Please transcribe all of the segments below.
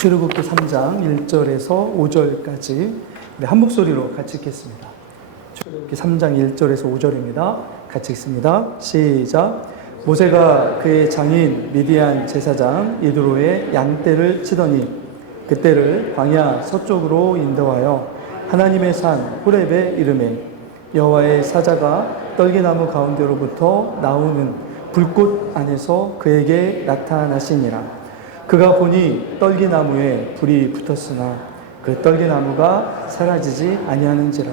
출애굽기 3장 1절에서 5절까지 한 목소리로 같이 읽겠습니다. 출애굽기 3장 1절에서 5절입니다. 같이 읽습니다. 시작. 모세가 그의 장인 미디안 제사장 이드로의 양떼를 치더니 그떼를 광야 서쪽으로 인도하여 하나님의 산 호렙에 이르매 여호와의 사자가 떨기나무 가운데로부터 나오는 불꽃 안에서 그에게 나타나시니라. 그가 보니 떨기나무에 불이 붙었으나 그 떨기나무가 사라지지 아니하는지라.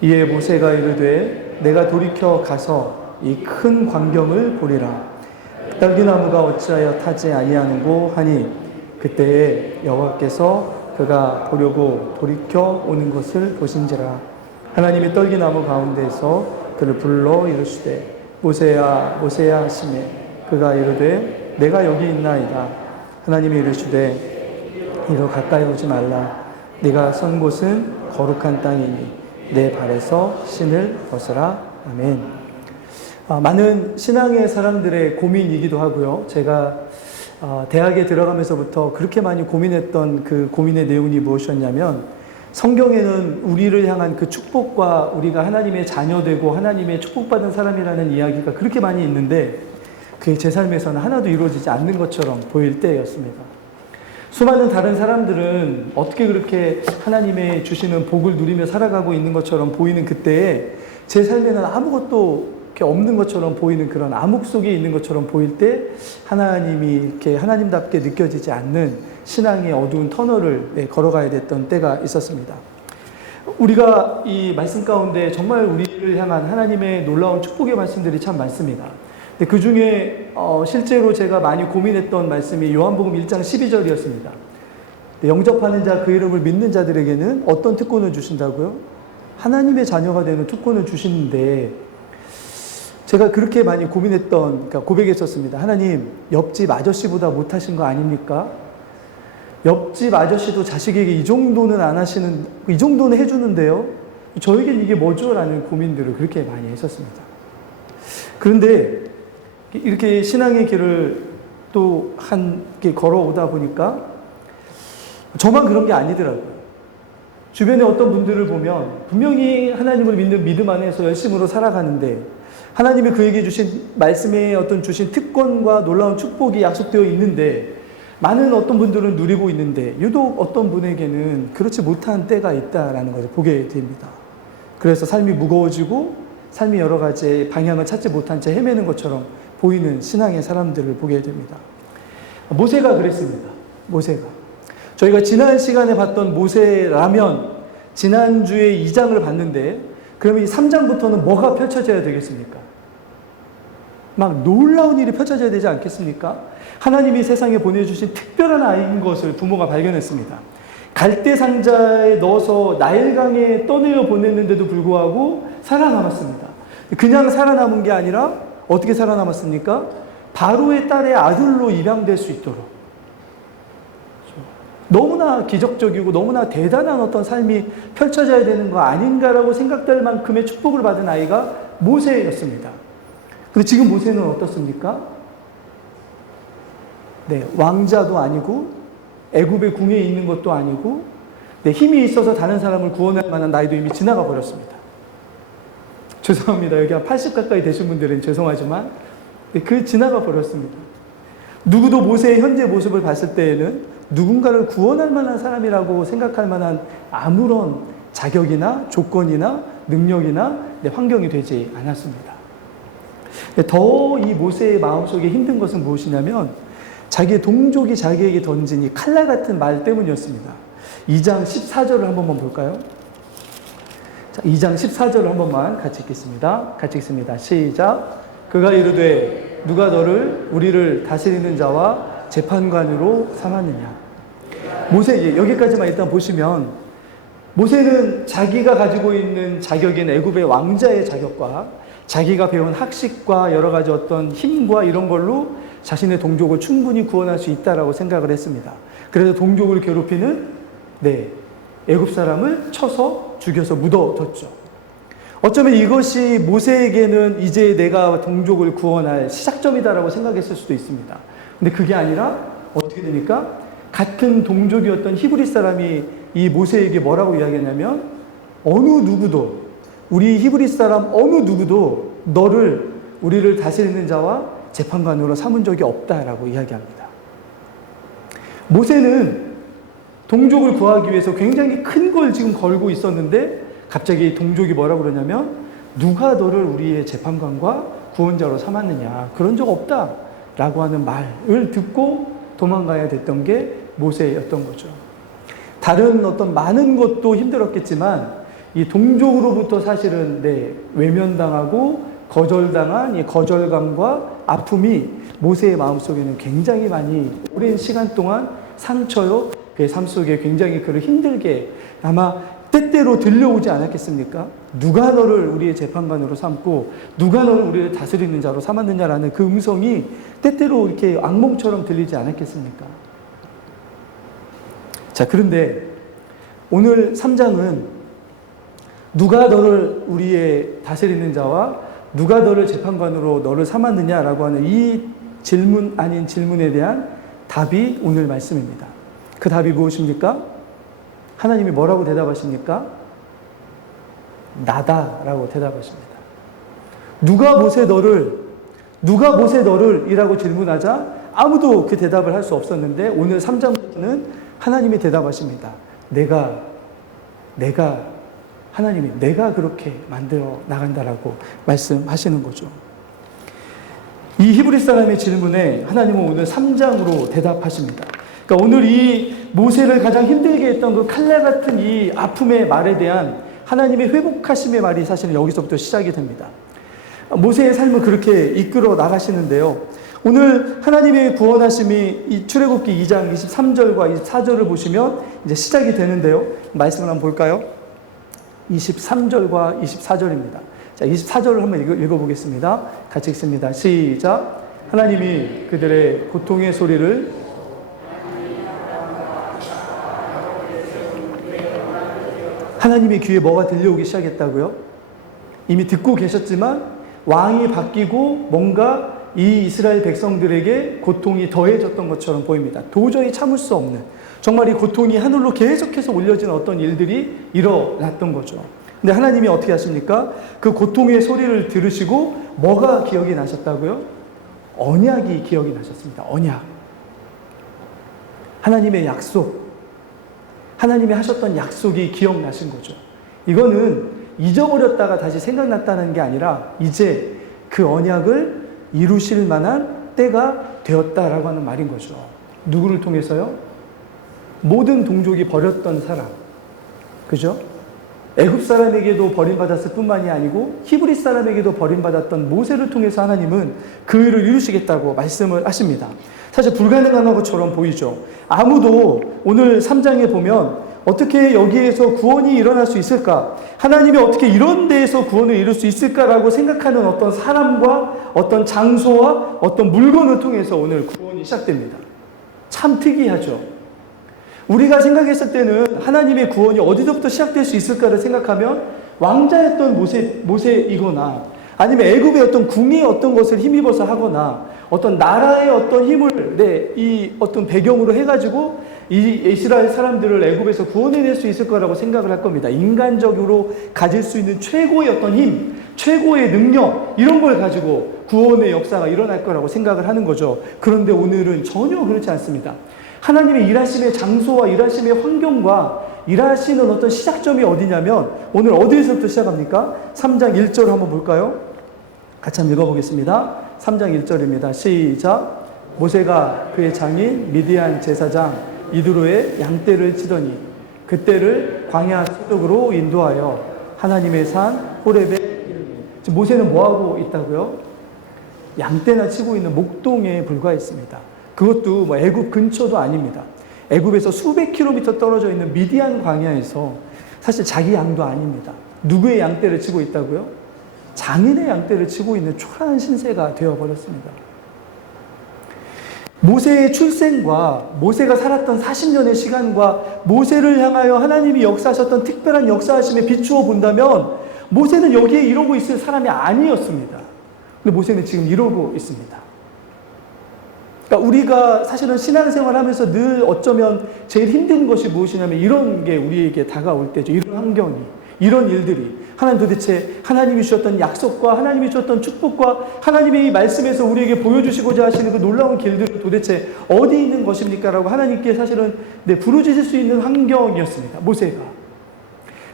이에 모세가 이르되 내가 돌이켜 가서 이 큰 광경을 보리라. 떨기나무가 어찌하여 타지 아니하는고 하니 그때에 여호와께서 그가 보려고 돌이켜 오는 것을 보신지라. 하나님이 떨기나무 가운데에서 그를 불러 이르시되 모세야 모세야 하시매 그가 이르되 내가 여기 있나이다. 하나님이 이르시되 이로 가까이 오지 말라. 네가 선 곳은 거룩한 땅이니 내 발에서 신을 벗으라. 아멘. 많은 신앙의 사람들의 고민이기도 하고요. 제가 대학에 들어가면서부터 그렇게 많이 고민했던 그 고민의 내용이 무엇이었냐면, 성경에는 우리를 향한 그 축복과 우리가 하나님의 자녀되고 하나님의 축복받은 사람이라는 이야기가 그렇게 많이 있는데 그게 제 삶에서는 하나도 이루어지지 않는 것처럼 보일 때였습니다. 수많은 다른 사람들은 어떻게 그렇게 하나님의 주시는 복을 누리며 살아가고 있는 것처럼 보이는 그때에 제 삶에는 아무것도 이렇게 없는 것처럼 보이는 그런 암흑 속에 있는 것처럼 보일 때 하나님이 이렇게 하나님답게 느껴지지 않는 신앙의 어두운 터널을 걸어가야 됐던 때가 있었습니다. 우리가 이 말씀 가운데 정말 우리를 향한 하나님의 놀라운 축복의 말씀들이 참 많습니다. 그 중에 실제로 제가 많이 고민했던 말씀이 요한복음 1장 12절이었습니다. 영접하는 자, 그 이름을 믿는 자들에게는 어떤 특권을 주신다고요? 하나님의 자녀가 되는 특권을 주시는데, 제가 그렇게 많이 고민했던, 그러니까 고백했었습니다. 하나님, 옆집 아저씨보다 못하신 거 아닙니까? 옆집 아저씨도 자식에게 이 정도는 안 하시는, 이 정도는 해주는데요? 저에겐 이게 뭐죠? 라는 고민들을 그렇게 많이 했었습니다. 그런데 이렇게 신앙의 길을 또 한 게 걸어오다 보니까 저만 그런 게 아니더라고요. 주변에 어떤 분들을 보면 분명히 하나님을 믿는 믿음 안에서 열심으로 살아가는데 하나님이 그에게 주신 말씀에 어떤 주신 특권과 놀라운 축복이 약속되어 있는데 많은 어떤 분들은 누리고 있는데 유독 어떤 분에게는 그렇지 못한 때가 있다라는 것을 보게 됩니다. 그래서 삶이 무거워지고 삶이 여러 가지 방향을 찾지 못한 채 헤매는 것처럼 보이는 신앙의 사람들을 보게 됩니다. 모세가 그랬습니다. 모세가. 저희가 지난 시간에 봤던 모세라면 지난주에 2장을 봤는데 그러면 이 3장부터는 뭐가 펼쳐져야 되겠습니까? 막 놀라운 일이 펼쳐져야 되지 않겠습니까? 하나님이 세상에 보내주신 특별한 아이인 것을 부모가 발견했습니다. 갈대 상자에 넣어서 나일강에 떠내려 보냈는데도 불구하고 살아남았습니다. 그냥 살아남은 게 아니라 어떻게 살아남았습니까? 바로의 딸의 아들로 입양될 수 있도록. 너무나 기적적이고 너무나 대단한 어떤 삶이 펼쳐져야 되는 거 아닌가라고 생각될 만큼의 축복을 받은 아이가 모세였습니다. 근데 지금 모세는 어떻습니까? 네, 왕자도 아니고 애굽의 궁에 있는 것도 아니고 힘이 있어서 다른 사람을 구원할 만한 나이도 이미 지나가 버렸습니다. 죄송합니다. 여기 한 80 가까이 되신 분들은 죄송하지만 그 지나가 버렸습니다. 누구도 모세의 현재 모습을 봤을 때에는 누군가를 구원할 만한 사람이라고 생각할 만한 아무런 자격이나 조건이나 능력이나 환경이 되지 않았습니다. 더 이 모세의 마음속에 힘든 것은 무엇이냐면 자기의 동족이 자기에게 던진 이 칼날 같은 말 때문이었습니다. 2장 14절을 한 번만 볼까요? 자, 2장 14절을 한 번만 같이 읽겠습니다. 같이 읽습니다. 시작. 그가 이르되 누가 너를 우리를 다스리는 자와 재판관으로 삼았느냐. 모세, 여기까지만 일단 보시면 모세는 자기가 가지고 있는 자격인 애굽의 왕자의 자격과 자기가 배운 학식과 여러 가지 어떤 힘과 이런 걸로 자신의 동족을 충분히 구원할 수 있다라고 생각을 했습니다. 그래서 동족을 괴롭히는 애굽 사람을 쳐서 죽여서 묻어뒀죠. 어쩌면 이것이 모세에게는 이제 내가 동족을 구원할 시작점이다라고 생각했을 수도 있습니다. 근데 그게 아니라 어떻게 됩니까? 같은 동족이었던 히브리 사람이 이 모세에게 뭐라고 이야기하냐면, 어느 누구도, 우리 히브리 사람 어느 누구도 우리를 다스리는 자와 재판관으로 삼은 적이 없다라고 이야기합니다. 모세는 동족을 구하기 위해서 굉장히 큰 걸 지금 걸고 있었는데, 갑자기 동족이 뭐라고 그러냐면, 누가 너를 우리의 재판관과 구원자로 삼았느냐, 그런 적 없다라고 하는 말을 듣고 도망가야 됐던 게 모세였던 거죠. 다른 어떤 많은 것도 힘들었겠지만 이 동족으로부터 사실은 외면당하고 거절당한 이 거절감과 아픔이 모세의 마음속에는 굉장히 많이 오랜 시간 동안 상처요, 그의 삶 속에 굉장히 그를 힘들게 아마 때때로 들려오지 않았겠습니까? 누가 너를 우리의 재판관으로 삼고 누가 너를 우리를 다스리는 자로 삼았느냐라는 그 음성이 때때로 이렇게 악몽처럼 들리지 않았겠습니까? 자, 그런데 오늘 3장은 누가 너를 우리의 다스리는 자와 누가 너를 재판관으로 너를 삼았느냐라고 하는 이 질문 아닌 질문에 대한 답이 오늘 말씀입니다. 그 답이 무엇입니까? 하나님이 뭐라고 대답하십니까? 나다라고 대답하십니다. 누가 모세 너를 이라고 질문하자 아무도 그 대답을 할 수 없었는데, 오늘 3장부터는 하나님이 대답하십니다. 하나님이 내가 그렇게 만들어 나간다라고 말씀하시는 거죠. 이 히브리 사람의 질문에 하나님은 오늘 3장으로 대답하십니다. 그러니까 오늘 이 모세를 가장 힘들게 했던 그 칼날 같은 이 아픔의 말에 대한 하나님의 회복하심의 말이 사실은 여기서부터 시작이 됩니다. 모세의 삶을 그렇게 이끌어 나가시는데요. 오늘 하나님의 구원하심이 이 출애굽기 2장 23절과 24절을 보시면 이제 시작이 되는데요. 말씀을 한번 볼까요? 23절과 24절입니다. 자, 24절을 한번 읽어보겠습니다. 같이 읽습니다. 시작. 하나님이 그들의 고통의 소리를 하나님의 귀에 뭐가 들려오기 시작했다고요? 이미 듣고 계셨지만 왕이 바뀌고 뭔가 이 이스라엘 백성들에게 고통이 더해졌던 것처럼 보입니다. 도저히 참을 수 없는, 정말 이 고통이 하늘로 계속해서 올려지는 어떤 일들이 일어났던 거죠. 근데 하나님이 어떻게 하십니까? 그 고통의 소리를 들으시고 뭐가 기억이 나셨다고요? 언약이 기억이 나셨습니다. 언약. 하나님의 약속. 하나님이 하셨던 약속이 기억나신 거죠. 이거는 잊어버렸다가 다시 생각났다는 게 아니라 이제 그 언약을 이루실 만한 때가 되었다라고 하는 말인 거죠. 누구를 통해서요? 모든 동족이 버렸던 사람. 그죠? 애굽 사람에게도 버림받았을 뿐만이 아니고 히브리 사람에게도 버림받았던 모세를 통해서 하나님은 그 일을 이루시겠다고 말씀을 하십니다. 사실 불가능한 것처럼 보이죠. 아무도 오늘 3장에 보면 어떻게 여기에서 구원이 일어날 수 있을까? 하나님이 어떻게 이런 데에서 구원을 이룰 수 있을까라고 생각하는 어떤 사람과 어떤 장소와 어떤 물건을 통해서 오늘 구원이 시작됩니다. 참 특이하죠. 우리가 생각했을 때는 하나님의 구원이 어디서부터 시작될 수 있을까를 생각하면 왕자였던 모세이거나 아니면 애굽의 어떤 궁의 어떤 것을 힘입어서 하거나 어떤 나라의 어떤 힘을 이 어떤 배경으로 해가지고 이 이스라엘 사람들을 애굽에서 구원해낼 수 있을 거라고 생각을 할 겁니다. 인간적으로 가질 수 있는 최고의 어떤 힘, 최고의 능력 이런 걸 가지고 구원의 역사가 일어날 거라고 생각을 하는 거죠. 그런데 오늘은 전혀 그렇지 않습니다. 하나님의 일하심의 장소와 일하심의 환경과 일하시는 어떤 시작점이 어디냐면 오늘 어디에서부터 시작합니까? 3장 1절 한번 볼까요? 같이 한번 읽어보겠습니다. 3장 1절입니다. 시작. 모세가 그의 장인 미디안 제사장 이드로의 양떼를 치더니 그떼를 광야 서쪽으로 인도하여 하나님의 산 호렙에 이르니. 지금 모세는 뭐하고 있다고요? 양떼나 치고 있는 목동에 불과했습니다. 그것도 뭐 애굽 근처도 아닙니다. 애굽에서 수백 킬로미터 떨어져 있는 미디안 광야에서 사실 자기 양도 아닙니다. 누구의 양떼를 치고 있다고요? 장인의 양떼를 치고 있는 초라한 신세가 되어버렸습니다. 모세의 출생과 모세가 살았던 40년의 시간과 모세를 향하여 하나님이 역사하셨던 특별한 역사하심에 비추어 본다면 모세는 여기에 이러고 있을 사람이 아니었습니다. 근데 모세는 지금 이러고 있습니다. 그러니까 우리가 사실은 신앙생활 하면서 늘 어쩌면 제일 힘든 것이 무엇이냐면 이런 게 우리에게 다가올 때죠. 이런 환경이, 이런 일들이. 하나님 도대체 하나님이 주셨던 약속과 하나님이 주셨던 축복과 하나님의 말씀에서 우리에게 보여주시고자 하시는 그 놀라운 길들은 도대체 어디 있는 것입니까? 라고 하나님께 사실은 부르짖을 수 있는 환경이었습니다. 모세가.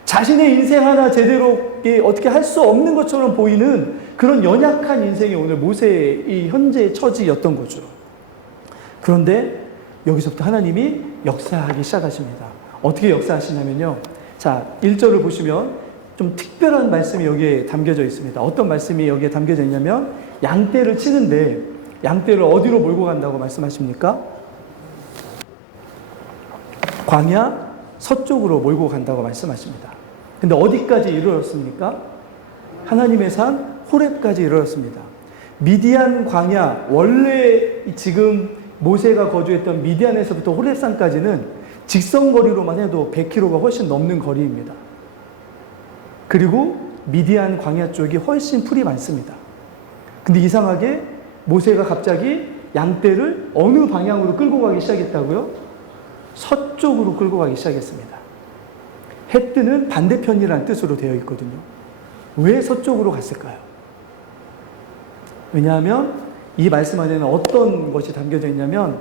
자신의 인생 하나 제대로 어떻게 할 수 없는 것처럼 보이는 그런 연약한 인생이 오늘 모세의 이 현재의 처지였던 거죠. 그런데 여기서부터 하나님이 역사하기 시작하십니다. 어떻게 역사하시냐면요. 자, 1절을 보시면 좀 특별한 말씀이 여기에 담겨져 있습니다. 어떤 말씀이 여기에 담겨져 있냐면 양떼를 치는데 양떼를 어디로 몰고 간다고 말씀하십니까? 광야 서쪽으로 몰고 간다고 말씀하십니다. 근데 어디까지 이르렀습니까? 하나님의 산 호렙까지 이르렀습니다. 미디안 광야, 원래 지금 모세가 거주했던 미디안에서부터 호렙산까지는 직선거리로만 해도 100km가 훨씬 넘는 거리입니다. 그리고 미디안 광야 쪽이 훨씬 풀이 많습니다. 근데 이상하게 모세가 갑자기 양떼를 어느 방향으로 끌고 가기 시작했다고요? 서쪽으로 끌고 가기 시작했습니다. 해 뜨는 반대편이라는 뜻으로 되어 있거든요. 왜 서쪽으로 갔을까요? 왜냐하면 이 말씀 안에는 어떤 것이 담겨져 있냐면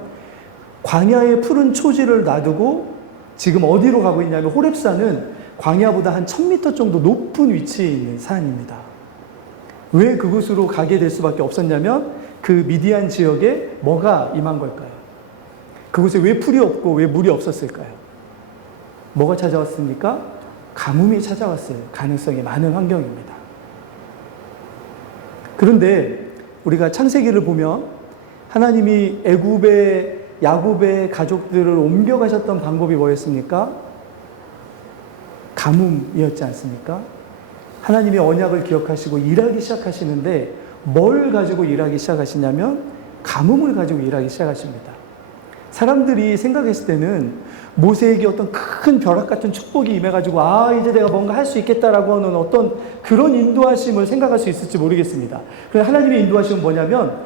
광야의 푸른 초지를 놔두고 지금 어디로 가고 있냐면 호렙산은 광야보다 한 1000m 정도 높은 위치에 있는 산입니다. 왜 그곳으로 가게 될 수밖에 없었냐면 그 미디안 지역에 뭐가 임한 걸까요? 그곳에 왜 풀이 없고 왜 물이 없었을까요? 뭐가 찾아왔습니까? 가뭄이 찾아왔을 가능성이 많은 환경입니다. 그런데 우리가 창세기를 보면 하나님이 애굽의 야곱의 가족들을 옮겨가셨던 방법이 뭐였습니까? 가뭄이었지 않습니까? 하나님의 언약을 기억하시고 일하기 시작하시는데 뭘 가지고 일하기 시작하시냐면 가뭄을 가지고 일하기 시작하십니다. 사람들이 생각했을 때는 모세에게 어떤 큰 벼락 같은 축복이 임해가지고 이제 내가 뭔가 할 수 있겠다라고 하는 어떤 그런 인도하심을 생각할 수 있을지 모르겠습니다. 그런데 하나님의 인도하심은 뭐냐면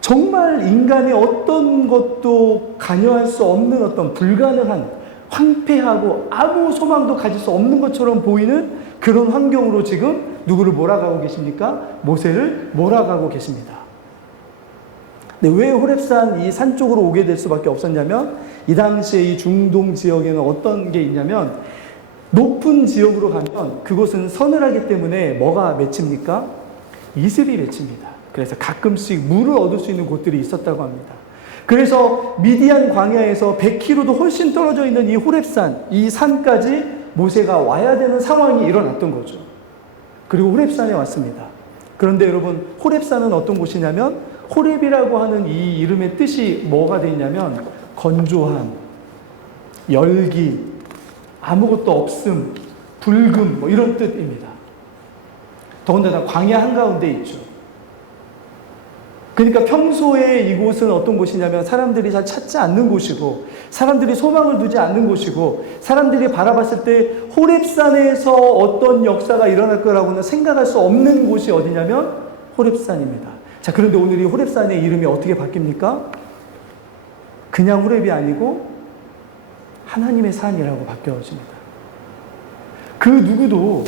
정말 인간의 어떤 것도 관여할 수 없는 어떤 불가능한 황폐하고 아무 소망도 가질 수 없는 것처럼 보이는 그런 환경으로 지금 누구를 몰아가고 계십니까? 모세를 몰아가고 계십니다. 근데 왜 호렙산 이 산 쪽으로 오게 될 수밖에 없었냐면 이 당시에 이 중동 지역에는 어떤 게 있냐면 높은 지역으로 가면 그곳은 서늘하기 때문에 뭐가 맺힙니까? 이슬이 맺힙니다. 그래서 가끔씩 물을 얻을 수 있는 곳들이 있었다고 합니다. 그래서 미디안 광야에서 100km도 훨씬 떨어져 있는 이 호렙산, 이 산까지 모세가 와야 되는 상황이 일어났던 거죠. 그리고 호렙산에 왔습니다. 그런데 여러분, 호렙산은 어떤 곳이냐면 호렙이라고 하는 이 이름의 뜻이 뭐가 되어 있냐면 건조함, 열기, 아무것도 없음, 불금 뭐 이런 뜻입니다. 더군다나 광야 한가운데 있죠. 그러니까 평소에 이곳은 어떤 곳이냐면 사람들이 잘 찾지 않는 곳이고 사람들이 소망을 두지 않는 곳이고 사람들이 바라봤을 때 호렙산에서 어떤 역사가 일어날 거라고는 생각할 수 없는 곳이 어디냐면 호렙산입니다. 자, 그런데 오늘 이 호렙산의 이름이 어떻게 바뀝니까? 그냥 호렙이 아니고 하나님의 산이라고 바뀌어집니다. 그 누구도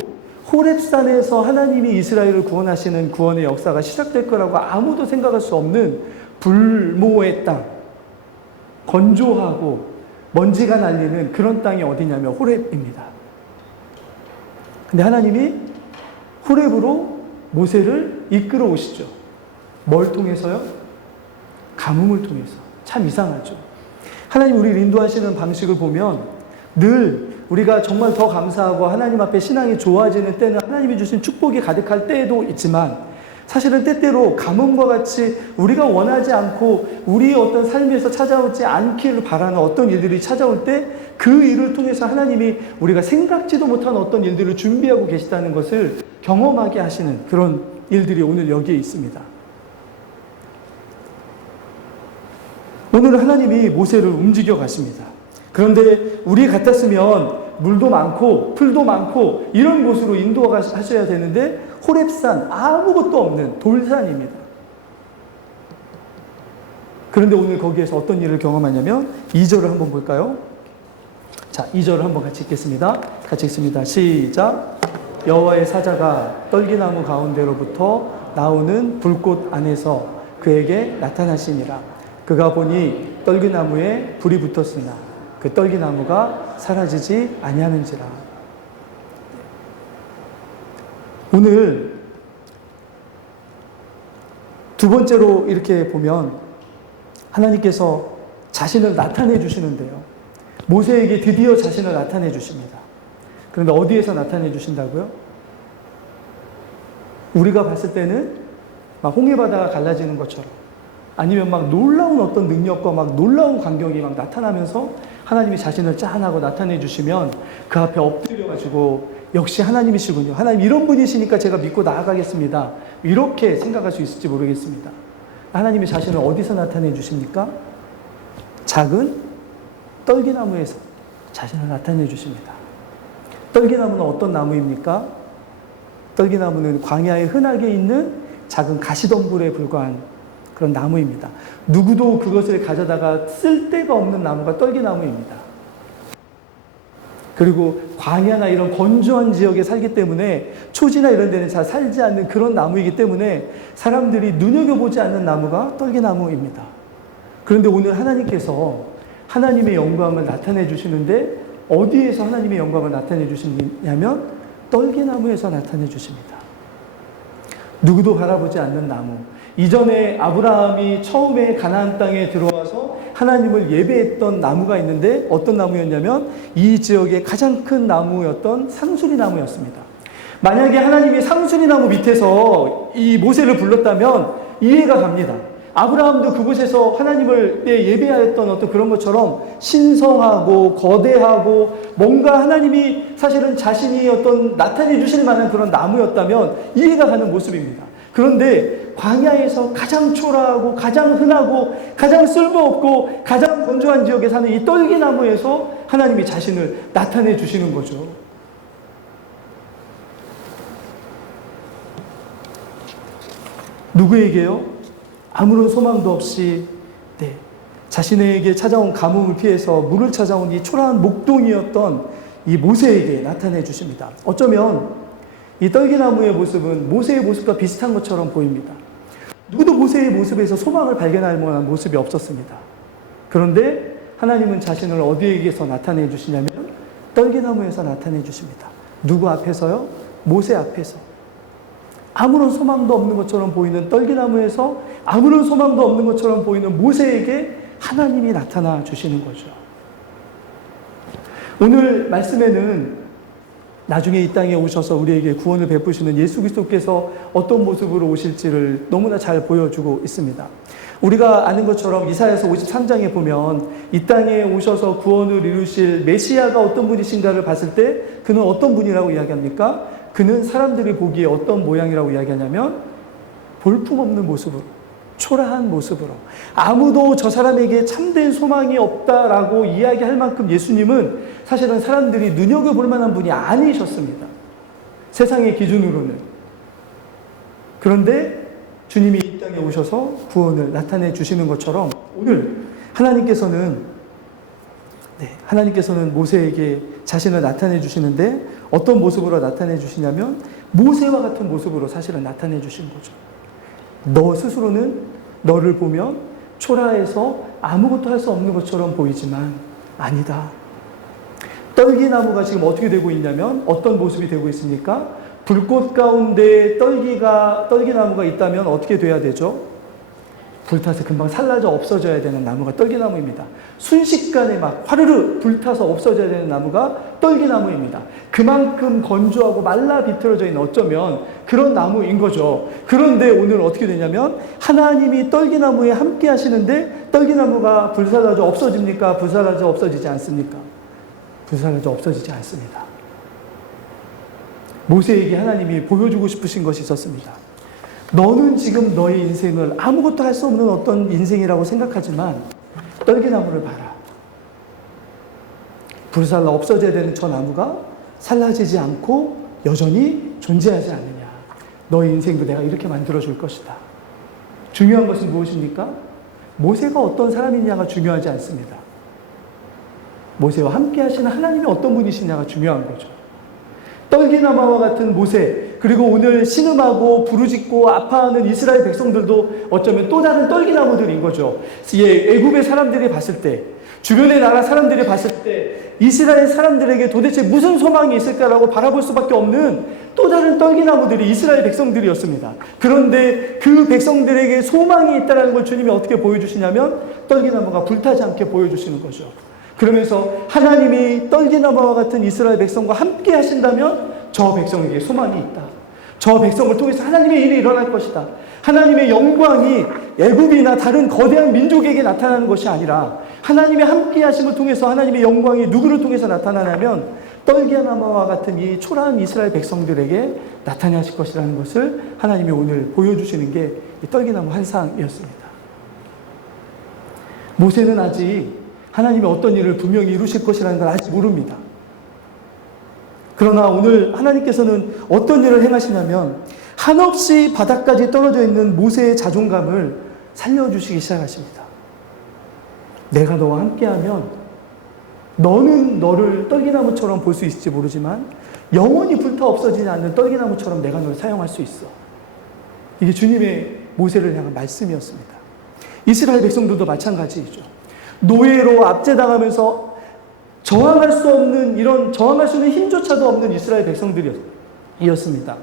호렙산에서 하나님이 이스라엘을 구원하시는 구원의 역사가 시작될 거라고 아무도 생각할 수 없는 불모의 땅, 건조하고 먼지가 날리는 그런 땅이 어디냐면 호렙입니다. 근데 하나님이 호렙으로 모세를 이끌어 오시죠. 뭘 통해서요? 가뭄을 통해서. 참 이상하죠. 하나님 우리를 인도하시는 방식을 보면 늘 우리가 정말 더 감사하고 하나님 앞에 신앙이 좋아지는 때는 하나님이 주신 축복이 가득할 때도 있지만 사실은 때때로 가뭄과 같이 우리가 원하지 않고 우리 어떤 삶에서 찾아오지 않기를 바라는 어떤 일들이 찾아올 때 그 일을 통해서 하나님이 우리가 생각지도 못한 어떤 일들을 준비하고 계시다는 것을 경험하게 하시는 그런 일들이 오늘 여기에 있습니다. 오늘 하나님이 모세를 움직여 가십니다. 그런데 우리 같았으면 물도 많고 풀도 많고 이런 곳으로 인도하셔야 되는데 호렙산 아무것도 없는 돌산입니다. 그런데 오늘 거기에서 어떤 일을 경험하냐면 2절을 한번 볼까요? 자, 2절을 한번 같이 읽겠습니다. 같이 읽습니다. 시작. 여호와의 사자가 떨기나무 가운데로부터 나오는 불꽃 안에서 그에게 나타나시니라. 그가 보니 떨기나무에 불이 붙었으나 그 떨기나무가 사라지지 아니하는지라. 오늘 두 번째로 이렇게 보면 하나님께서 자신을 나타내 주시는데요. 모세에게 드디어 자신을 나타내 주십니다. 그런데 어디에서 나타내 주신다고요? 우리가 봤을 때는 막 홍해바다가 갈라지는 것처럼, 아니면 막 놀라운 어떤 능력과 막 놀라운 광경이 막 나타나면서 하나님이 자신을 짠하고 나타내 주시면 그 앞에 엎드려가지고 역시 하나님이시군요. 하나님 이런 분이시니까 제가 믿고 나아가겠습니다. 이렇게 생각할 수 있을지 모르겠습니다. 하나님이 자신을 어디서 나타내 주십니까? 작은 떨기나무에서 자신을 나타내 주십니다. 떨기나무는 어떤 나무입니까? 떨기나무는 광야에 흔하게 있는 작은 가시덤불에 불과한 그런 나무입니다. 누구도 그것을 가져다가 쓸 데가 없는 나무가 떨기나무입니다. 그리고 광야나 이런 건조한 지역에 살기 때문에 초지나 이런 데는 잘 살지 않는 그런 나무이기 때문에 사람들이 눈여겨보지 않는 나무가 떨기나무입니다. 그런데 오늘 하나님께서 하나님의 영광을 나타내 주시는데 어디에서 하나님의 영광을 나타내 주시냐면 떨기나무에서 나타내 주십니다. 누구도 바라보지 않는 나무. 이전에 아브라함이 처음에 가나안 땅에 들어와서 하나님을 예배했던 나무가 있는데 어떤 나무였냐면 이 지역의 가장 큰 나무였던 상수리 나무였습니다. 만약에 하나님이 상수리 나무 밑에서 이 모세를 불렀다면 이해가 갑니다. 아브라함도 그곳에서 하나님을 예배하였던 어떤 그런 것처럼 신성하고 거대하고 뭔가 하나님이 사실은 자신이 어떤 나타내 주실 만한 그런 나무였다면 이해가 가는 모습입니다. 그런데 광야에서 가장 초라하고 가장 흔하고 가장 쓸모없고 가장 건조한 지역에 사는 이 떨기나무에서 하나님이 자신을 나타내 주시는 거죠. 누구에게요? 아무런 소망도 없이 자신에게 찾아온 가뭄을 피해서 물을 찾아온 이 초라한 목동이었던 이 모세에게 나타내 주십니다. 어쩌면 이 떨기나무의 모습은 모세의 모습과 비슷한 것처럼 보입니다. 누구도 모세의 모습에서 소망을 발견할 만한 모습이 없었습니다. 그런데 하나님은 자신을 어디에게서 나타내 주시냐면 떨기나무에서 나타내 주십니다. 누구 앞에서요? 모세 앞에서. 아무런 소망도 없는 것처럼 보이는 떨기나무에서 아무런 소망도 없는 것처럼 보이는 모세에게 하나님이 나타나 주시는 거죠. 오늘 말씀에는 나중에 이 땅에 오셔서 우리에게 구원을 베푸시는 예수 그리스도께서 어떤 모습으로 오실지를 너무나 잘 보여주고 있습니다. 우리가 아는 것처럼 이사야서 53장에 보면 이 땅에 오셔서 구원을 이루실 메시아가 어떤 분이신가를 봤을 때 그는 어떤 분이라고 이야기합니까? 그는 사람들이 보기에 어떤 모양이라고 이야기하냐면 볼품없는 모습으로, 초라한 모습으로, 아무도 저 사람에게 참된 소망이 없다라고 이야기할 만큼 예수님은 사실은 사람들이 눈여겨볼 만한 분이 아니셨습니다. 세상의 기준으로는. 그런데 주님이 이 땅에 오셔서 구원을 나타내 주시는 것처럼 오늘 하나님께서는 모세에게 자신을 나타내 주시는데 어떤 모습으로 나타내 주시냐면 모세와 같은 모습으로 사실은 나타내 주신 거죠. 너 스스로는 너를 보면 초라해서 아무것도 할 수 없는 것처럼 보이지만 아니다. 떨기나무가 지금 어떻게 되고 있냐면 어떤 모습이 되고 있습니까? 불꽃 가운데 떨기나무가 있다면 어떻게 돼야 되죠? 불타서 금방 사라져 없어져야 되는 나무가 떨기나무입니다. 순식간에 막 화르르 불타서 없어져야 되는 나무가 떨기나무입니다. 그만큼 건조하고 말라 비틀어져 있는 어쩌면 그런 나무인 거죠. 그런데 오늘 어떻게 되냐면 하나님이 떨기나무에 함께 하시는데 떨기나무가 불사라져 없어집니까? 불사라져 없어지지 않습니까? 불사라져 없어지지 않습니다. 모세에게 하나님이 보여주고 싶으신 것이 있었습니다. 너는 지금 너의 인생을 아무것도 할 수 없는 어떤 인생이라고 생각하지만 떨기나무를 봐라. 불살라 없어져야 되는 저 나무가 살라지지 않고 여전히 존재하지 않느냐. 너의 인생도 내가 이렇게 만들어줄 것이다. 중요한 것은 무엇입니까? 모세가 어떤 사람이냐가 중요하지 않습니다. 모세와 함께 하시는 하나님이 어떤 분이시냐가 중요한 거죠. 떨기나무와 같은 모세, 그리고 오늘 신음하고 부르짖고 아파하는 이스라엘 백성들도 어쩌면 또 다른 떨기나무들인 거죠. 애굽의 사람들이 봤을 때, 주변의 나라 사람들이 봤을 때 이스라엘 사람들에게 도대체 무슨 소망이 있을까라고 바라볼 수밖에 없는 또 다른 떨기나무들이 이스라엘 백성들이었습니다. 그런데 그 백성들에게 소망이 있다는 걸 주님이 어떻게 보여주시냐면 떨기나무가 불타지 않게 보여주시는 거죠. 그러면서 하나님이 떨기나무와 같은 이스라엘 백성과 함께 하신다면 저 백성에게 소망이 있다. 저 백성을 통해서 하나님의 일이 일어날 것이다. 하나님의 영광이 애굽이나 다른 거대한 민족에게 나타나는 것이 아니라 하나님의 함께 하심을 통해서 하나님의 영광이 누구를 통해서 나타나냐면 떨기나무와 같은 이 초라한 이스라엘 백성들에게 나타나실 것이라는 것을 하나님이 오늘 보여주시는 게 이 떨기나무 환상이었습니다. 모세는 아직 하나님이 어떤 일을 분명히 이루실 것이라는 걸 아직 모릅니다. 그러나 오늘 하나님께서는 어떤 일을 행하시냐면 한없이 바닥까지 떨어져 있는 모세의 자존감을 살려주시기 시작하십니다. 내가 너와 함께하면 너는 너를 떨기나무처럼 볼 수 있을지 모르지만 영원히 불타 없어지지 않는 떨기나무처럼 내가 너를 사용할 수 있어. 이게 주님의 모세를 향한 말씀이었습니다. 이스라엘 백성들도 마찬가지이죠. 노예로 압제당하면서 저항할 수 있는 힘조차도 없는 이스라엘 백성들이었습니다.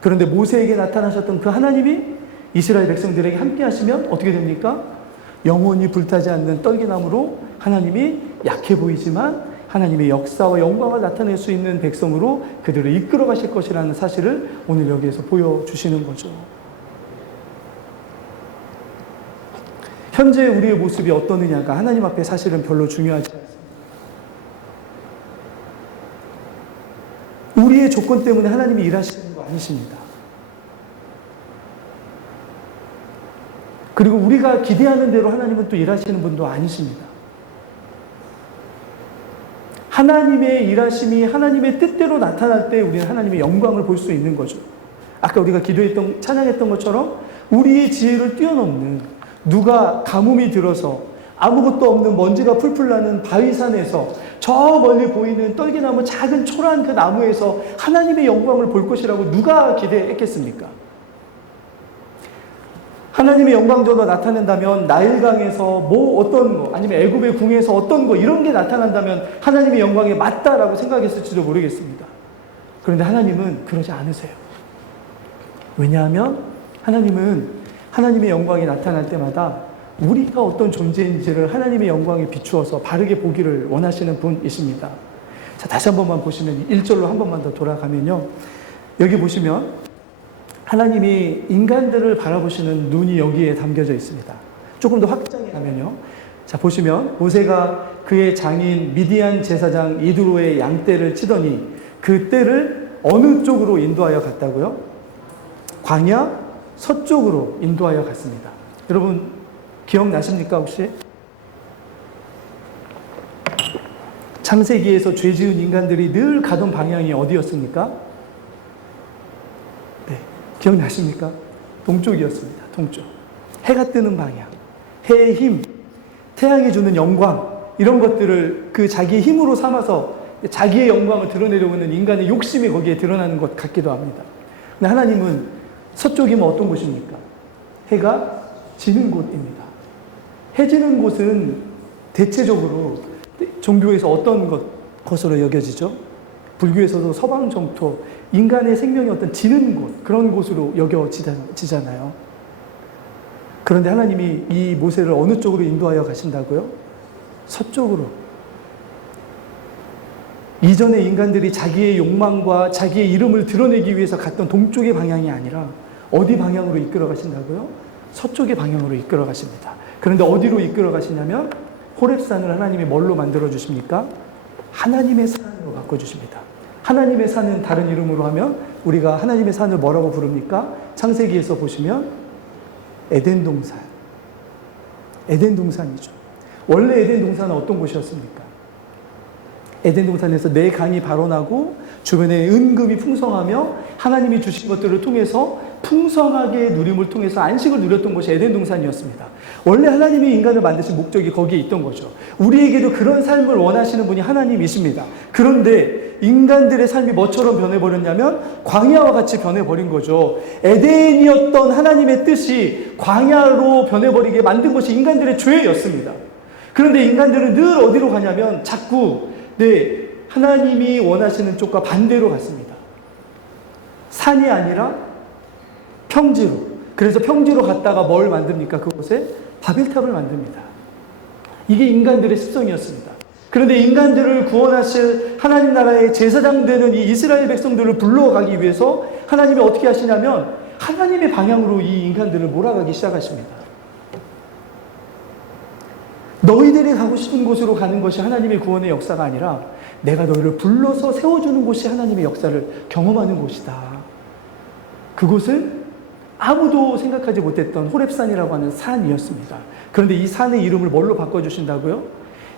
그런데 모세에게 나타나셨던 그 하나님이 이스라엘 백성들에게 함께 하시면 어떻게 됩니까? 영원히 불타지 않는 떨기나무로 하나님이 약해 보이지만 하나님의 역사와 영광을 나타낼 수 있는 백성으로 그들을 이끌어 가실 것이라는 사실을 오늘 여기에서 보여주시는 거죠. 현재 우리의 모습이 어떠느냐가 하나님 앞에 사실은 별로 중요하지 않습니다. 우리의 조건 때문에 하나님이 일하시는 거 아니십니다. 그리고 우리가 기대하는 대로 하나님은 또 일하시는 분도 아니십니다. 하나님의 일하심이 하나님의 뜻대로 나타날 때 우리는 하나님의 영광을 볼 수 있는 거죠. 아까 우리가 찬양했던 것처럼 우리의 지혜를 뛰어넘는 누가 가뭄이 들어서 아무것도 없는 먼지가 풀풀 나는 바위산에서 저 멀리 보이는 떨기나무 작은 초라한 그 나무에서 하나님의 영광을 볼 것이라고 누가 기대했겠습니까? 하나님의 영광조가 나타낸다면 나일강에서 어떤 거 아니면 애굽의 궁에서 어떤 거 이런 게 나타난다면 하나님의 영광에 맞다라고 생각했을지도 모르겠습니다. 그런데 하나님은 그러지 않으세요. 왜냐하면 하나님은 하나님의 영광이 나타날 때마다 우리가 어떤 존재인지를 하나님의 영광에 비추어서 바르게 보기를 원하시는 분이십니다. 자, 다시 한 번만 보시면 1절로 한 번만 더 돌아가면요. 여기 보시면 하나님이 인간들을 바라보시는 눈이 여기에 담겨져 있습니다. 조금 더 확장해 가면요. 자, 보시면 모세가 그의 장인 미디안 제사장 이드로의 양떼를 치더니 그 떼를 어느 쪽으로 인도하여 갔다고요? 광야 서쪽으로 인도하여 갔습니다. 여러분 기억나십니까 혹시? 창세기에서 죄 지은 인간들이 늘 가던 방향이 어디였습니까? 네, 기억나십니까? 동쪽이었습니다. 동쪽. 해가 뜨는 방향, 해의 힘, 태양이 주는 영광 이런 것들을 그 자기의 힘으로 삼아서 자기의 영광을 드러내려고 하는 인간의 욕심이 거기에 드러나는 것 같기도 합니다. 근데 하나님은 서쪽이면 어떤 곳입니까? 해가 지는 곳입니다. 해 지는 곳은 대체적으로 종교에서 어떤 것으로 여겨지죠? 불교에서도 서방 정토, 인간의 생명이 어떤 지는 곳, 그런 곳으로 여겨지잖아요. 그런데 하나님이 이 모세를 어느 쪽으로 인도하여 가신다고요? 서쪽으로. 이전에 인간들이 자기의 욕망과 자기의 이름을 드러내기 위해서 갔던 동쪽의 방향이 아니라 어디 방향으로 이끌어 가신다고요? 서쪽의 방향으로 이끌어 가십니다. 그런데 어디로 이끌어 가시냐면 호렙산을 하나님이 뭘로 만들어 주십니까? 하나님의 산으로 바꿔 주십니다. 하나님의 산은 다른 이름으로 하면 우리가 하나님의 산을 뭐라고 부릅니까? 창세기에서 보시면 에덴 동산. 에덴 동산이죠. 원래 에덴 동산은 어떤 곳이었습니까? 에덴 동산에서 네 강이 발원하고 주변에 은금이 풍성하며 하나님이 주신 것들을 통해서 풍성하게 누림을 통해서 안식을 누렸던 곳이 에덴 동산이었습니다. 원래 하나님이 인간을 만드신 목적이 거기에 있던 거죠. 우리에게도 그런 삶을 원하시는 분이 하나님이십니다. 그런데 인간들의 삶이 뭐처럼 변해버렸냐면 광야와 같이 변해버린 거죠. 에덴이었던 하나님의 뜻이 광야로 변해버리게 만든 것이 인간들의 죄였습니다. 그런데 인간들은 늘 어디로 가냐면 자꾸 하나님이 원하시는 쪽과 반대로 갔습니다. 산이 아니라 평지로. 그래서 평지로 갔다가 뭘 만듭니까? 그곳에 바벨탑을 만듭니다. 이게 인간들의 습성이었습니다. 그런데 인간들을 구원하실 하나님 나라의 제사장 되는 이 이스라엘 백성들을 불러가기 위해서 하나님이 어떻게 하시냐면 하나님의 방향으로 이 인간들을 몰아가기 시작하십니다. 너희들이 가고 싶은 곳으로 가는 것이 하나님의 구원의 역사가 아니라 내가 너희를 불러서 세워주는 곳이 하나님의 역사를 경험하는 곳이다. 그곳은 아무도 생각하지 못했던 호렙산이라고 하는 산이었습니다. 그런데 이 산의 이름을 뭘로 바꿔주신다고요?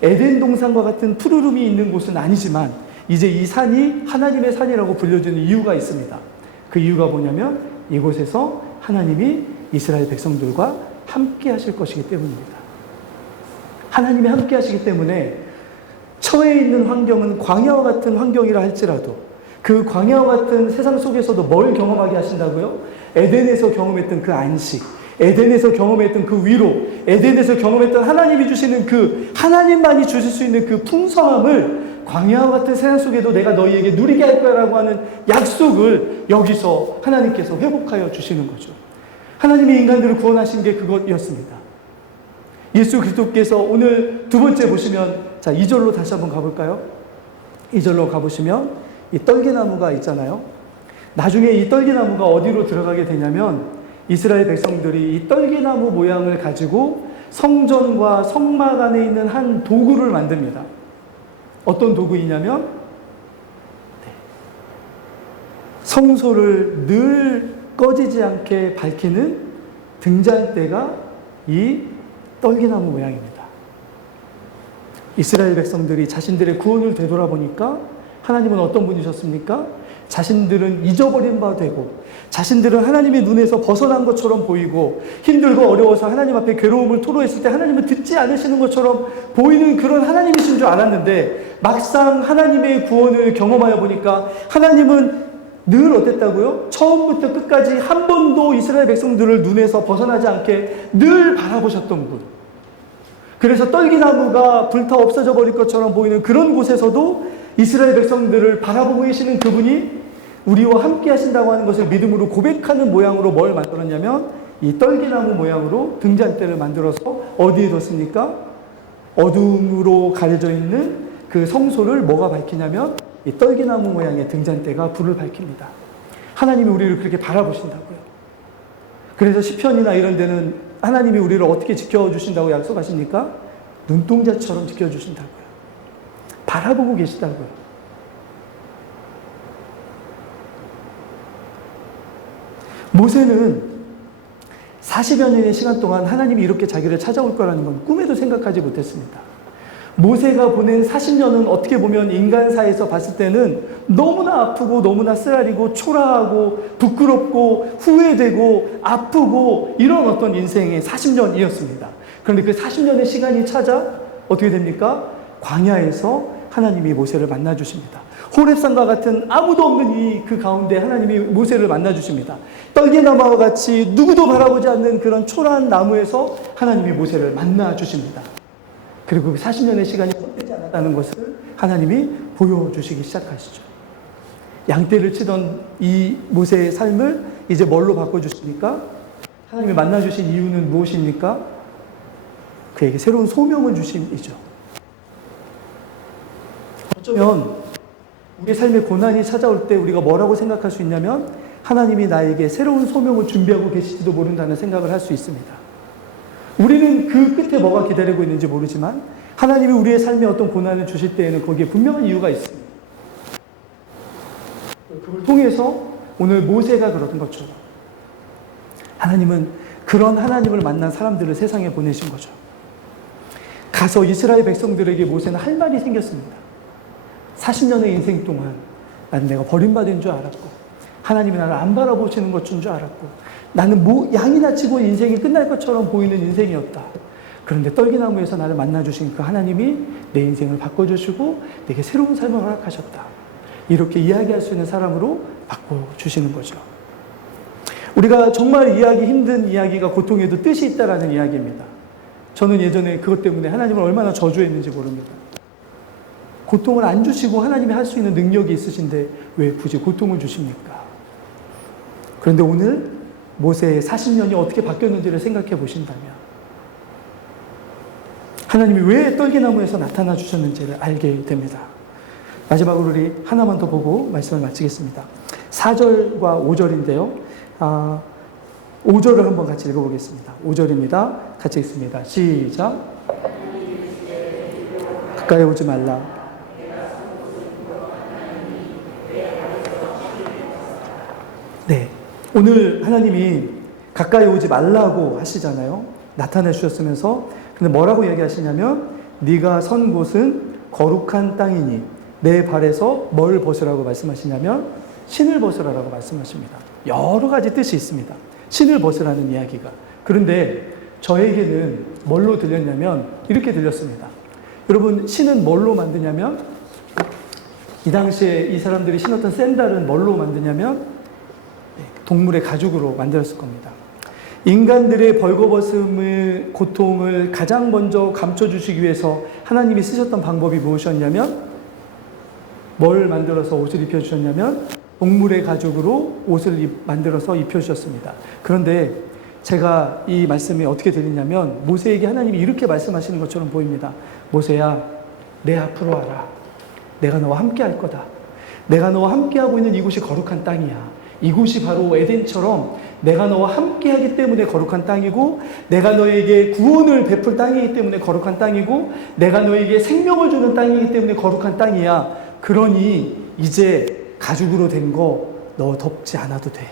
에덴 동산과 같은 푸르름이 있는 곳은 아니지만 이제 이 산이 하나님의 산이라고 불려주는 이유가 있습니다. 그 이유가 뭐냐면 이곳에서 하나님이 이스라엘 백성들과 함께 하실 것이기 때문입니다. 하나님이 함께 하시기 때문에 처해 있는 환경은 광야와 같은 환경이라 할지라도 그 광야와 같은 세상 속에서도 뭘 경험하게 하신다고요? 에덴에서 경험했던 그 안식, 에덴에서 경험했던 그 위로, 에덴에서 경험했던 하나님이 주시는 그 하나님만이 주실 수 있는 그 풍성함을 광야와 같은 세상 속에도 내가 너희에게 누리게 할 거라고 하는 약속을 여기서 하나님께서 회복하여 주시는 거죠. 하나님이 인간들을 구원하신 게 그것이었습니다. 예수 그리스도께서 오늘 두 번째 보시면, 자, 2절로 다시 한번 가볼까요? 2절로 가보시면 이 떨기나무가 있잖아요. 나중에 이 떨기나무가 어디로 들어가게 되냐면 이스라엘 백성들이 이 떨기나무 모양을 가지고 성전과 성막 안에 있는 한 도구를 만듭니다. 어떤 도구이냐면 성소를 늘 꺼지지 않게 밝히는 등잔대가 이 떨기나무 모양입니다. 이스라엘 백성들이 자신들의 구원을 되돌아보니까 하나님은 어떤 분이셨습니까? 자신들은 잊어버린 바 되고 자신들은 하나님의 눈에서 벗어난 것처럼 보이고 힘들고 어려워서 하나님 앞에 괴로움을 토로했을 때 하나님은 듣지 않으시는 것처럼 보이는 그런 하나님이신 줄 알았는데 막상 하나님의 구원을 경험하여 보니까 하나님은 늘 어땠다고요? 처음부터 끝까지 한 번도 이스라엘 백성들을 눈에서 벗어나지 않게 늘 바라보셨던 분. 그래서 떨기나무가 불타 없어져 버릴 것처럼 보이는 그런 곳에서도 이스라엘 백성들을 바라보고 계시는 그분이 우리와 함께 하신다고 하는 것을 믿음으로 고백하는 모양으로 뭘 만들었냐면 이 떨기나무 모양으로 등잔대를 만들어서 어디에 뒀습니까? 어둠으로 가려져 있는 그 성소를 뭐가 밝히냐면 이 떨기나무 모양의 등잔대가 불을 밝힙니다. 하나님이 우리를 그렇게 바라보신다고요. 그래서 시편이나 이런 데는 하나님이 우리를 어떻게 지켜주신다고 약속하십니까? 눈동자처럼 지켜주신다고요. 바라보고 계시다고요. 모세는 40여 년의 시간 동안 하나님이 이렇게 자기를 찾아올 거라는 건 꿈에도 생각하지 못했습니다. 모세가 보낸 40년은 어떻게 보면 인간사에서 봤을 때는 너무나 아프고 너무나 쓰라리고 초라하고 부끄럽고 후회되고 아프고 이런 어떤 인생의 40년이었습니다. 그런데 그 40년의 시간이 찾아 어떻게 됩니까? 광야에서 하나님이 모세를 만나 주십니다. 호렙산과 같은 아무도 없는 그 가운데 하나님이 모세를 만나 주십니다. 떨기나무와 같이 누구도 바라보지 않는 그런 초라한 나무에서 하나님이 모세를 만나 주십니다. 그리고 40년의 시간이 헛되지 않았다는 것을 하나님이 보여주시기 시작하시죠. 양떼를 치던 이 모세의 삶을 이제 뭘로 바꿔주십니까? 하나님이 만나주신 이유는 무엇입니까? 그에게 새로운 소명을 주심이죠. 어쩌면 우리의 삶에 고난이 찾아올 때 우리가 뭐라고 생각할 수 있냐면 하나님이 나에게 새로운 소명을 준비하고 계실지도 모른다는 생각을 할 수 있습니다. 우리는 그 끝에 뭐가 기다리고 있는지 모르지만 하나님이 우리의 삶에 어떤 고난을 주실 때에는 거기에 분명한 이유가 있습니다. 그걸 통해서 오늘 모세가 그러던 것처럼 하나님은 그런 하나님을 만난 사람들을 세상에 보내신 거죠. 가서 이스라엘 백성들에게 모세는 할 말이 생겼습니다. 40년의 인생 동안 난 내가 버림받은 줄 알았고 하나님이 나를 안 바라보시는 것인 줄 알았고, 나는 양이나 치고 인생이 끝날 것처럼 보이는 인생이었다. 그런데 떨기나무에서 나를 만나주신 그 하나님이 내 인생을 바꿔주시고 내게 새로운 삶을 허락하셨다. 이렇게 이야기할 수 있는 사람으로 바꿔주시는 거죠. 우리가 정말 이해하기 힘든 이야기가 고통에도 뜻이 있다라는 이야기입니다. 저는 예전에 그것 때문에 하나님을 얼마나 저주했는지 모릅니다. 고통을 안 주시고 하나님이 할 수 있는 능력이 있으신데 왜 굳이 고통을 주십니까? 그런데 오늘 모세의 40년이 어떻게 바뀌었는지를 생각해 보신다면 하나님이 왜 떨기나무에서 나타나 주셨는지를 알게 됩니다. 마지막으로 우리 하나만 더 보고 말씀을 마치겠습니다. 4절과 5절인데요. 5절을 한번 같이 읽어보겠습니다. 5절입니다. 같이 읽습니다. 시작. 가까이 오지 말라. 네. 오늘 하나님이 가까이 오지 말라고 하시잖아요. 나타내 주셨으면서. 근데 뭐라고 얘기하시냐면, 네가 선 곳은 거룩한 땅이니 내 발에서 뭘 벗으라고 말씀하시냐면 신을 벗으라라고 말씀하십니다. 여러 가지 뜻이 있습니다. 신을 벗으라는 이야기가. 그런데 저에게는 뭘로 들렸냐면 이렇게 들렸습니다. 여러분, 신은 뭘로 만드냐면, 이 당시에 이 사람들이 신었던 샌들은 뭘로 만드냐면 동물의 가죽으로 만들었을 겁니다. 인간들의 벌거벗음의 고통을 가장 먼저 감춰주시기 위해서 하나님이 쓰셨던 방법이 무엇이었냐면, 뭘 만들어서 옷을 입혀주셨냐면 동물의 가죽으로 옷을 만들어서 입혀주셨습니다. 그런데 제가 이 말씀이 어떻게 들리냐면 모세에게 하나님이 이렇게 말씀하시는 것처럼 보입니다. 모세야, 내 앞으로 와라. 내가 너와 함께 할 거다. 내가 너와 함께하고 있는 이곳이 거룩한 땅이야. 이곳이 바로 에덴처럼 내가 너와 함께하기 때문에 거룩한 땅이고, 내가 너에게 구원을 베풀 땅이기 때문에 거룩한 땅이고, 내가 너에게 생명을 주는 땅이기 때문에 거룩한 땅이야. 그러니 이제 가죽으로 된 거 너 덮지 않아도 돼.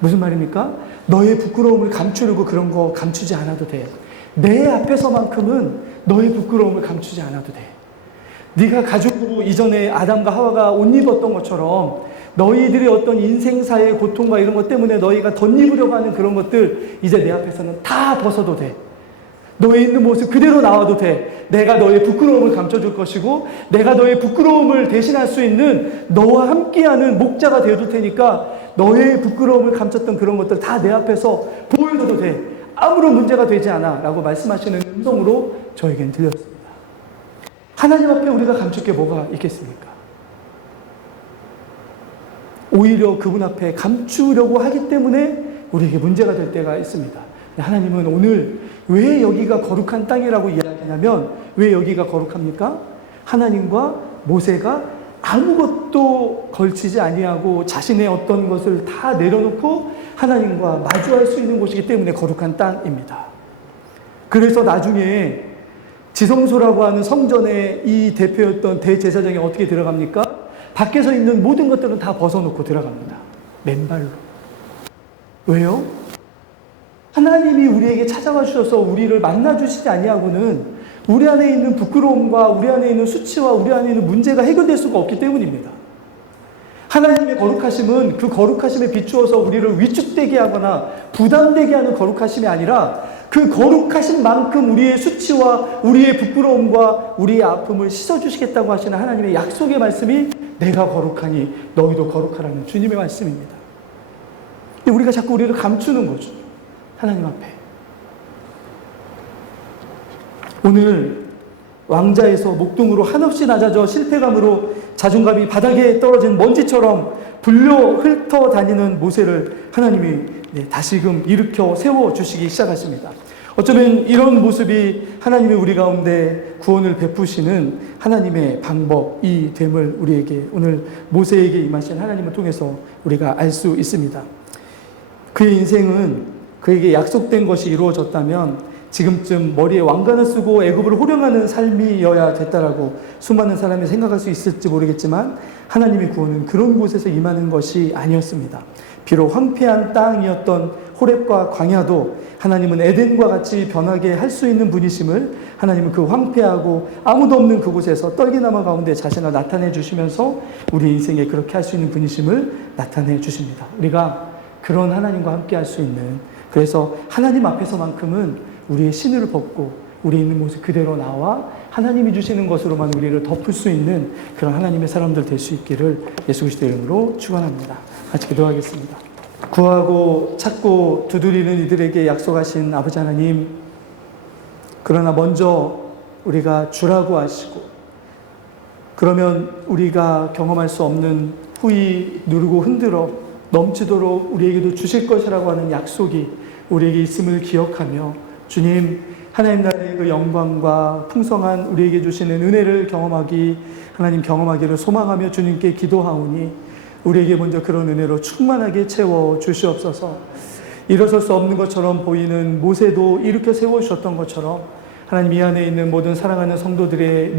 무슨 말입니까? 너의 부끄러움을 감추려고 그런 거 감추지 않아도 돼. 내 앞에서만큼은 너의 부끄러움을 감추지 않아도 돼. 네가 가죽으로 이전에 아담과 하와가 옷 입었던 것처럼 너희들의 어떤 인생사의 고통과 이런 것 때문에 너희가 덧입으려고 하는 그런 것들 이제 내 앞에서는 다 벗어도 돼. 너의 있는 모습 그대로 나와도 돼. 내가 너의 부끄러움을 감춰줄 것이고, 내가 너의 부끄러움을 대신할 수 있는 너와 함께하는 목자가 되어줄 테니까 너의 부끄러움을 감췄던 그런 것들 다 내 앞에서 보여줘도 돼. 아무런 문제가 되지 않아 라고 말씀하시는 음성으로 저에겐 들렸습니다. 하나님 앞에 우리가 감출 게 뭐가 있겠습니까? 오히려 그분 앞에 감추려고 하기 때문에 우리에게 문제가 될 때가 있습니다. 하나님은 오늘 왜 여기가 거룩한 땅이라고 이야기하냐면, 왜 여기가 거룩합니까? 하나님과 모세가 아무것도 걸치지 아니하고 자신의 어떤 것을 다 내려놓고 하나님과 마주할 수 있는 곳이기 때문에 거룩한 땅입니다. 그래서 나중에 지성소라고 하는 성전의 이 대표였던 대제사장이 어떻게 들어갑니까? 밖에서 있는 모든 것들은 다 벗어놓고 들어갑니다. 맨발로. 왜요? 하나님이 우리에게 찾아와 주셔서 우리를 만나주시지 아니하고는 우리 안에 있는 부끄러움과 우리 안에 있는 수치와 우리 안에 있는 문제가 해결될 수가 없기 때문입니다. 하나님의 거룩하심은 그 거룩하심에 비추어서 우리를 위축되게 하거나 부담되게 하는 거룩하심이 아니라, 그 거룩하심만큼 우리의 수치와 우리의 부끄러움과 우리의 아픔을 씻어주시겠다고 하시는 하나님의 약속의 말씀이 내가 거룩하니 너희도 거룩하라는 주님의 말씀입니다. 우리가 자꾸 우리를 감추는 거죠. 하나님 앞에. 오늘 왕자에서 목동으로 한없이 낮아져 실패감으로 자존감이 바닥에 떨어진 먼지처럼 불려 훑어 다니는 모세를 하나님이 다시금 일으켜 세워주시기 시작하십니다. 어쩌면 이런 모습이 하나님이 우리 가운데 구원을 베푸시는 하나님의 방법이 됨을 우리에게, 오늘 모세에게 임하신 하나님을 통해서 우리가 알 수 있습니다. 그의 인생은 그에게 약속된 것이 이루어졌다면 지금쯤 머리에 왕관을 쓰고 애굽을 호령하는 삶이어야 됐다라고 수많은 사람이 생각할 수 있을지 모르겠지만, 하나님의 구원은 그런 곳에서 임하는 것이 아니었습니다. 비록 황폐한 땅이었던 호렙과 광야도 하나님은 에덴과 같이 변하게 할 수 있는 분이심을 하나님은 그 황폐하고 아무도 없는 그곳에서 떨기나무 가운데 자신을 나타내 주시면서 우리 인생에 그렇게 할 수 있는 분이심을 나타내 주십니다. 우리가 그런 하나님과 함께 할 수 있는, 그래서 하나님 앞에서만큼은 우리의 신을 벗고 우리 있는 모습 그대로 나와 하나님이 주시는 것으로만 우리를 덮을 수 있는 그런 하나님의 사람들 될 수 있기를 예수 그리스도의 이름으로 축원합니다. 같이 기도하겠습니다. 구하고 찾고 두드리는 이들에게 약속하신 아버지 하나님, 그러나 먼저 우리가 주라고 하시고, 그러면 우리가 경험할 수 없는 후이 누르고 흔들어 넘치도록 우리에게도 주실 것이라고 하는 약속이 우리에게 있음을 기억하며, 주님, 하나님 나라의 그 영광과 풍성한 우리에게 주시는 은혜를 하나님 경험하기를 소망하며 주님께 기도하오니, 우리에게 먼저 그런 은혜로 충만하게 채워 주시옵소서. 일어설 수 없는 것처럼 보이는 모세도 일으켜 세워주셨던 것처럼 하나님 이 안에 있는 모든 사랑하는 성도들의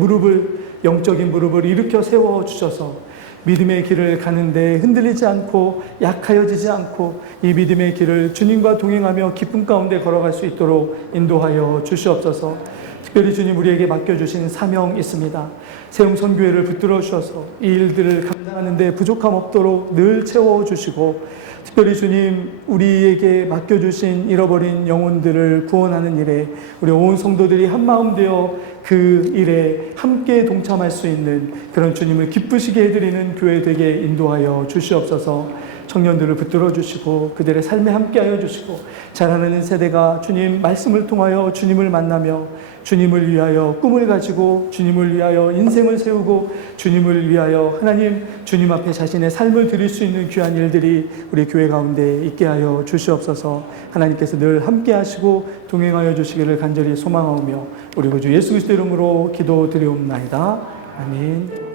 영적인 무릎을 일으켜 세워주셔서 믿음의 길을 가는데 흔들리지 않고 약하여지지 않고 이 믿음의 길을 주님과 동행하며 기쁨 가운데 걸어갈 수 있도록 인도하여 주시옵소서. 특별히 주님 우리에게 맡겨주신 사명 있습니다. 세움선교회를 붙들어 주셔서 이 일들을 감당하는 데 부족함 없도록 늘 채워주시고, 특별히 주님 우리에게 맡겨주신 잃어버린 영혼들을 구원하는 일에 우리 온 성도들이 한마음 되어 그 일에 함께 동참할 수 있는 그런 주님을 기쁘시게 해드리는 교회 되게 인도하여 주시옵소서. 청년들을 붙들어 주시고 그들의 삶에 함께하여 주시고, 자라나는 세대가 주님 말씀을 통하여 주님을 만나며 주님을 위하여 꿈을 가지고 주님을 위하여 인생을 세우고 주님을 위하여 하나님 주님 앞에 자신의 삶을 드릴 수 있는 귀한 일들이 우리 교회 가운데 있게 하여 주시옵소서. 하나님께서 늘 함께 하시고 동행하여 주시기를 간절히 소망하오며 우리 구주 예수 그리스도 이름으로 기도드리옵나이다. 아멘.